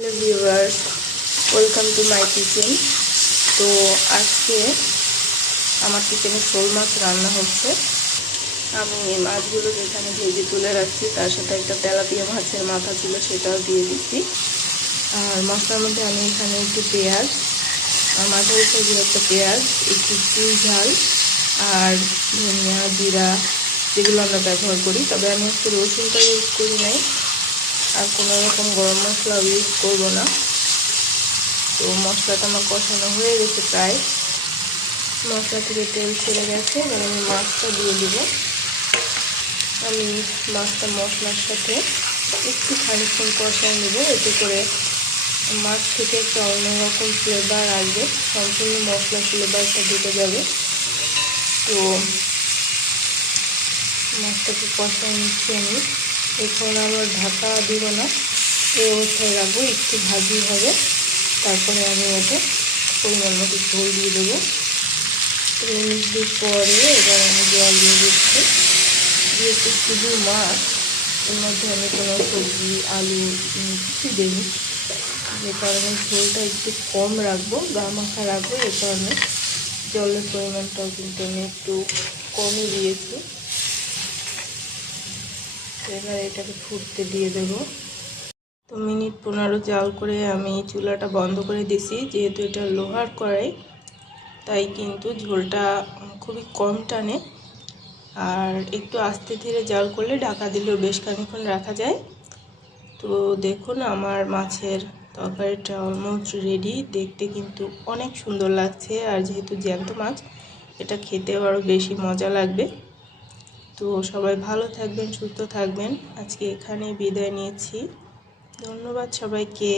Hello viewers, welcome to my kitchen. তো আজকে আমার কিচেনে শোল মাছ রান্না হচ্ছে। আমি এই মাছগুলো যেখানে ভেজে তুলে রাখছি তার সাথে একটা তেলাপিয়া মাছের মাথা ছিল, সেটাও দিয়ে দিচ্ছি। আর মশলার মধ্যে আমি এখানে একটু পেঁয়াজ, মাথার সাইজের একটা পেঁয়াজ, একটু ঝাল আর ধনিয়া জিরা যেগুলো আমরা ব্যবহার করি, তবে আমি একটু রসুনটা ইউজ করি নাই, আর কোনো রকম গরম মশলা ইউজ করবো না। তো মশলাটা আমার কষানো হয়ে গেছে প্রায়, মশলা থেকে তেল ছেড়ে গেছে। এবার আমি মাছটা দিয়ে দিব। আমি মাছটা মশলার সাথে একটু খানিকক্ষণ কষায় নেব, এতে করে মাছ থেকে একটা অন্যরকম ফ্লেভার আসবে, সম্পূর্ণ মশলার ফ্লেভারটা ঢুকে যাবে। তো মাছটাকে কষায় নিচ্ছি আমি। এখন আমার ঢাকা দিব না, এই অবস্থায় রাখবো, একটু ভাজি হবে, তারপরে আমি ওটা পরিমাণ মতো ঝোল দিয়ে দেবো। 3 মিনিট পরে এবার আমি জল দিয়ে দিচ্ছি। যেহেতু শুধু মাছ, এর মধ্যে আমি কোনো সবজি আলু কিছু দিইনি, যে কারণে ঝোলটা একটু কম রাখবো, গা মাখা রাখবো। এ কারণে জলের পরিমাণটাও কিন্তু আমি একটু কমই দিয়েছি। এবার এটাকে ফুটতে দিয়ে দেবো। তো 15 মিনিট জাল করে আমি চুলাটা বন্ধ করে দিছি। যেহেতু এটা লোহার কড়াই, তাই কিন্তু ঝোলটা খুবই কম টানে, আর একটু আস্তে ধীরে জাল করলে ঢাকা দিলেও বেশ খানিকক্ষণ রাখা যায়। তো দেখুন, আমার মাছের তরকারিটা অলমোস্ট রেডি। দেখতে কিন্তু অনেক সুন্দর লাগছে, আর যেহেতু জ্যান্ত মাছ, এটা খেতেও আরও বেশি মজা লাগবে। তো সবাই ভালো থাকবেন, সুস্থ থাকবেন। আজকে এখানেই বিদায় নিয়েছি। ধন্যবাদ সবাইকে।